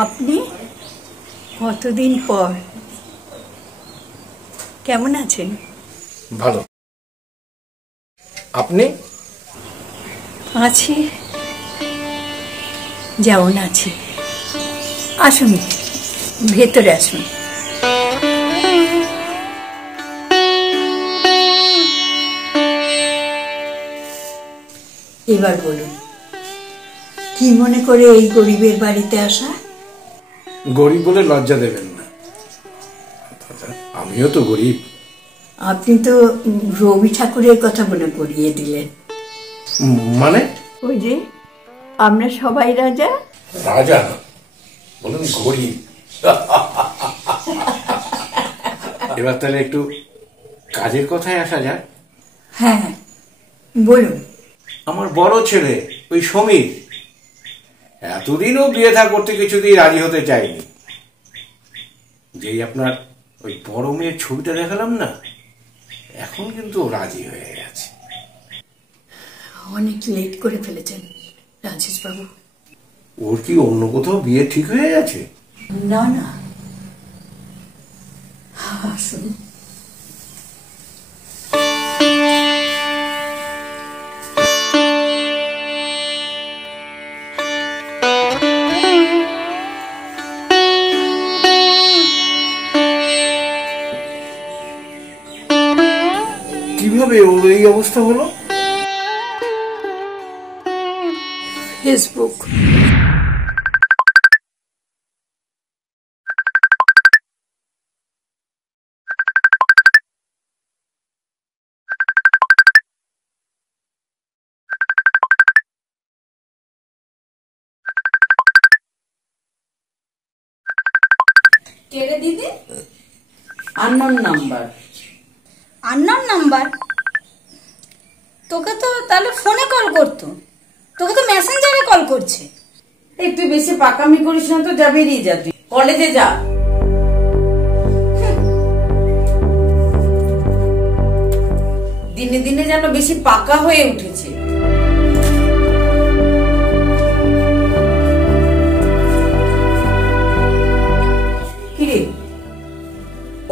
আপনি কতদিন পর কেমন আছেন? ভালো। আপনি? আছি যেমন আছি। আসুন ভেতরে আসুন। এবার বলুন, কি মনে করে এই গরিবের বাড়িতে আসা? গরিব বলে লজ্জা দেবেন না, আমিও তো গরিব। আপনি তো রবি ঠাকুরের কথা মনে করিয়ে দিলেন। মানে? ওই যে আমরা সবাই রাজা। রাজা বলুন গরিব। এবার তাহলে একটু কাজের কথায় আসা যাক। হ্যাঁ বলুন। আমার বড় ছেলে ওই সমীর এতদিনও বিয়ে থা করতে কিছুতেই রাজি হতে চায়নি। যেই আপনার ওই বড় মেয়ের ছবিটা দেখালাম না, এখন কিন্তু রাজি হয়ে গেছে। অনেক লেট করে ফেলেছেন রাজেশ বাবু। ওর কি অন্য কোথাও বিয়ে ঠিক হয়ে গেছে? না না, আসুন। কিভাবে ওর এই অবস্থা হলো? ফেসবুক। কে রে দিদি? Unknown number. Unknown number? তোকে তো তাহলে ফোনে কল করতো, তোকে তো মেসেঞ্জারে কল করছে। এই তুই বেশি পাকামি করিস না তো, যা বেরিয়ে যা, তুই কলেজে যা। দিনে দিনে যেন বেশি পাকা হয়ে উঠেছে। কিরে,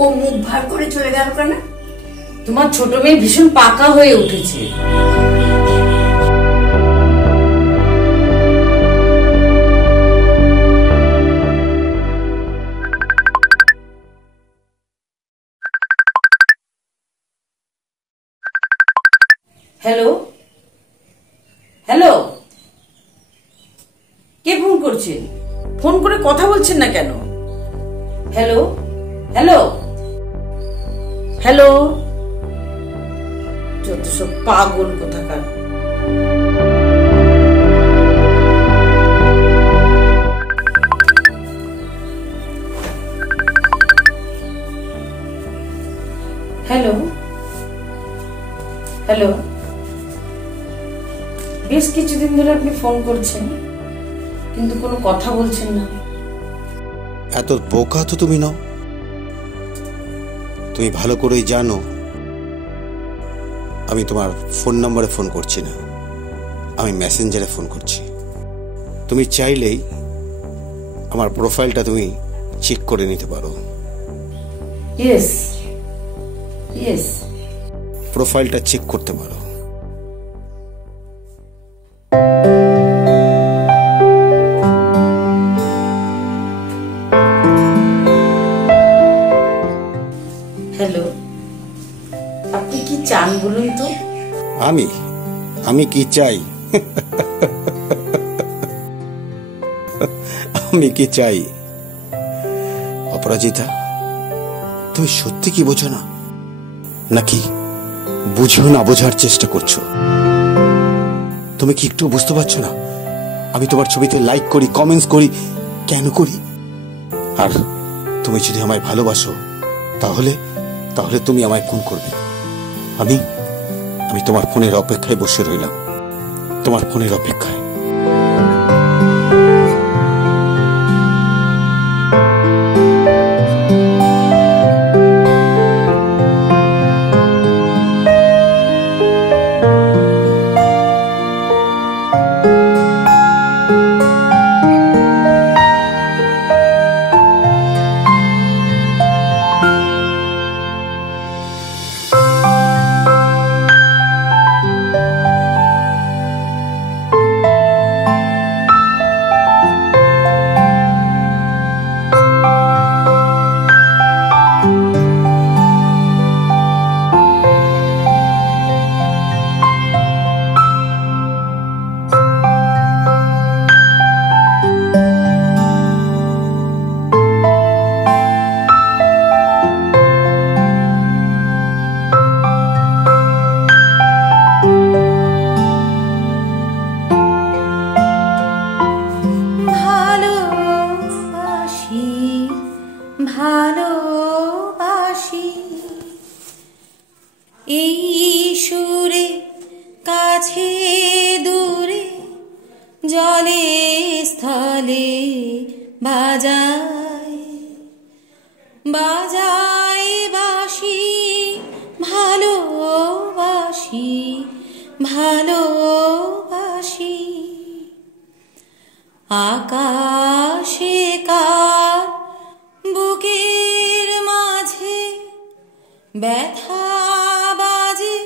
ও মুখ ভার করে চলে গেল কেন? তোমার ছোট মেয়ে ভীষণ পাকা হয়ে উঠেছে। হ্যালো হ্যালো, কে ফোন করছে? ফোন করে কথা বলছেন না কেন? হ্যালো হ্যালো হ্যালো, যত সব পাগল কোথাকার। হ্যালো হ্যালো, বেশ কিছুদিন ধরে আপনি ফোন করছেন কিন্তু কোনো কথা বলছেন না। এত বোকা তো তুমি নাও। তুমি ভালো করেই জানো আমি তোমার ফোন নম্বরে ফোন করছি না, আমি মেসেঞ্জারে ফোন করছি। তুমি চাইলেই আমার প্রোফাইলটা তুমি চেক করে নিতে পারো। ইয়েস ইয়েস, প্রোফাইলটা চেক করতে পারো। হ্যালো, আপনি কি চান বলুন তো? আমি কি চাই? আমি কি চাই? অপরাজিতা, তুমি সত্যি কি বোঝো না, নাকি বুঝেও না বোঝার চেষ্টা করছো? তুমি কি একটু বুঝতে পারছো না আমি তোমার ছবিতে লাইক করি, কমেন্টস করি, কেন করি? আর তুমি যদি আমায় ভালোবাসো তাহলে তাহলে তুমি আমায় খুন করবে। আমি তোমার ফোনের অপেক্ষায় বসে রইলাম, তোমার ফোনের অপেক্ষায়। জলে স্থলে বাজায় বাজায় বাঁশি ভালোবাসি ভালোবাসি আকাশে কার বুকের মাঝে ব্যথা বাজে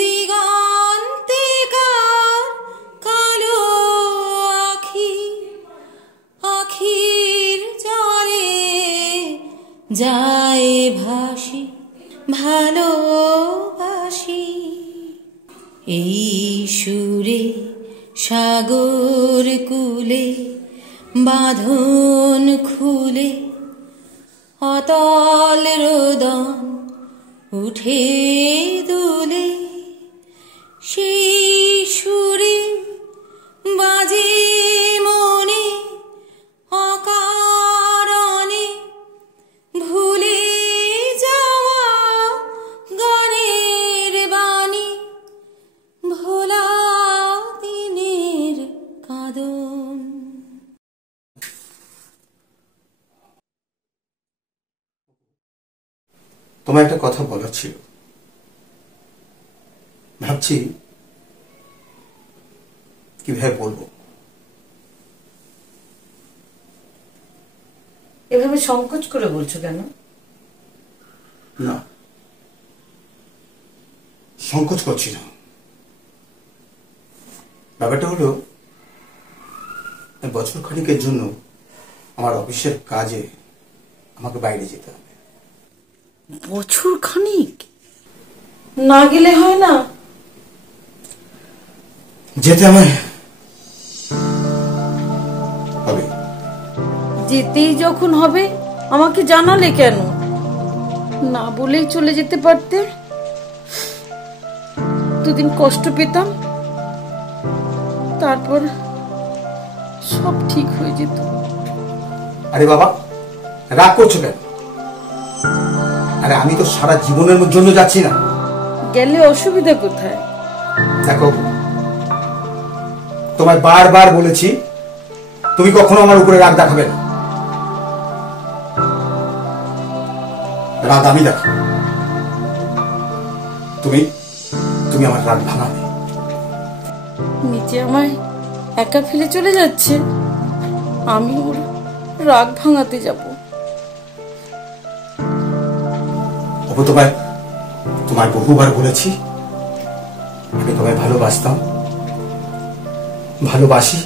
দিগন্তে কার কালো আখি আখির জলে যায় ভাসি ভালোবাসি এই সুরে সাগর কূলে বাঁধন খুলে অতল রোদন উঠে দুলে সেই সুরে বাজে মনে অকারণে ভুলে যাওয়া গানের বাণী ভোলা দিনের কাঁদন। তোমার একটা কথা বলার ছিল, ভাবছি কিভাবে বলবো। এভাবে সংকোচ করে বলছো কেন? না, সংকোচ করছি না। ব্যাপারটা হলো, বছর খানিকের জন্য আমার অফিসের কাজে আমাকে বাইরে যেতে হবে। বছর খানিক? না গেলে হয় না? যেতে আমায় হবে। যেতেই যখন হবে আমাকে জানালে কেন? না বলেই চলে যেতে পারতে। দুদিন কষ্ট পেতাম, তারপর সব ঠিক হয়ে যেত। আরে বাবা, রাগ করছো কেন? আরে আমি তো সারা জীবনের জন্য যাচ্ছি না। গেলে অসুবিধা কোথায়? দেখো, তোমায় বারবার বলেছি তুমি কখনো আমার উপরে রাগ দেখাবে না। রাগ আমি দেখাবো, তুমি তুমি আমার রাগ ভাঙাবে। নিচে আমায় একা ফেলে চলে যাচ্ছে, আমি ওর রাগ ভাঙাতে যাব। তোমায় তোমায় বহুবার বলেছি আমি তোমায় ভালোবাসতাম, ভালোবাসি,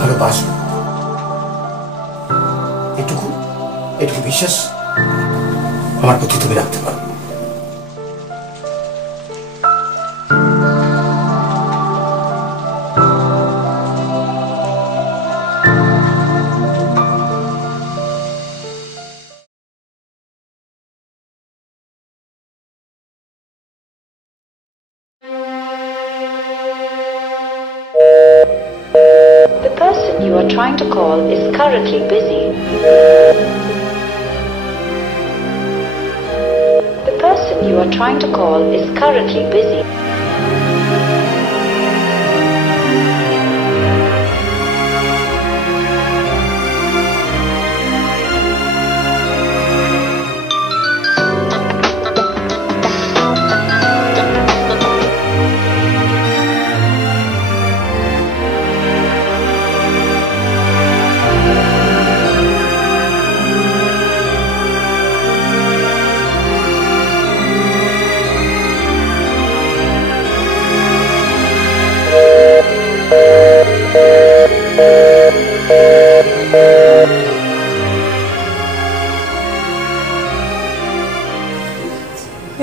ভালোবাসবো। এটুকু এটুকু বিশ্বাস আমার প্রতি তুমি রাখতে পারো। The person you are trying to call is currently busy. The person you are trying to call is currently busy.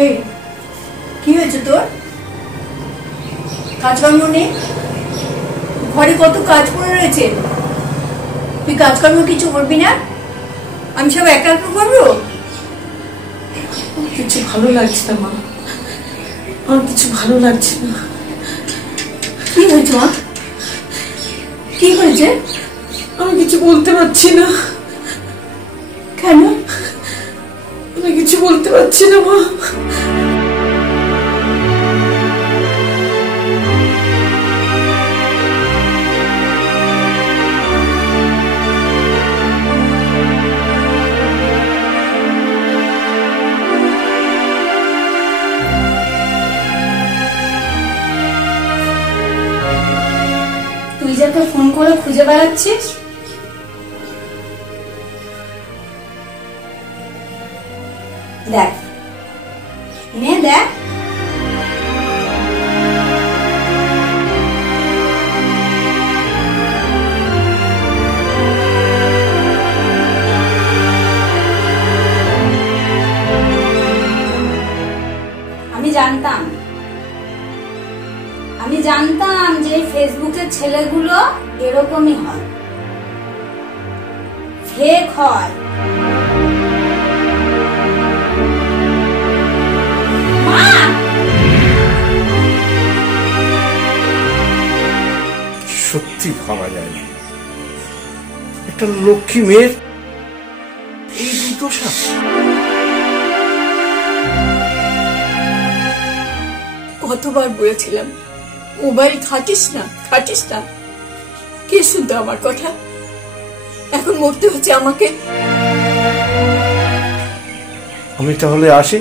এই কি হয়েছে তোর? কাজকর্ম নেই? ঘরে কত কাজ পড়ে রয়েছে, তুই কাজকর্ম কিছু করবি না? আমি সব একা একা করবো? কিছু ভালো লাগছে না মা, আমার কিছু ভালো লাগছে না। কি হয়েছে মা? কি হয়েছে? আমি কিছু বলতে পারছি না। কেন? আমি কিছু বলতে পারছি না মা। যাকে ফোন করে খুঁজে বেড়াচ্ছিস? দেখ, নে দেখ। আমি জানতাম যে ফেসবুকের ছেলেগুলো এরকমই হয়, ফেক হয়। মা, সত্যি ভাবা যায় না, একটা লক্ষ্মী মেয়ের এই দুর্দশা। কতবার বলেছিলাম মোবাইল ঘাটিস না, ঘাটিস না। কে শুনতো আমার কথা? এখন মরতে হচ্ছে আমাকে। আমি তাহলে আসি।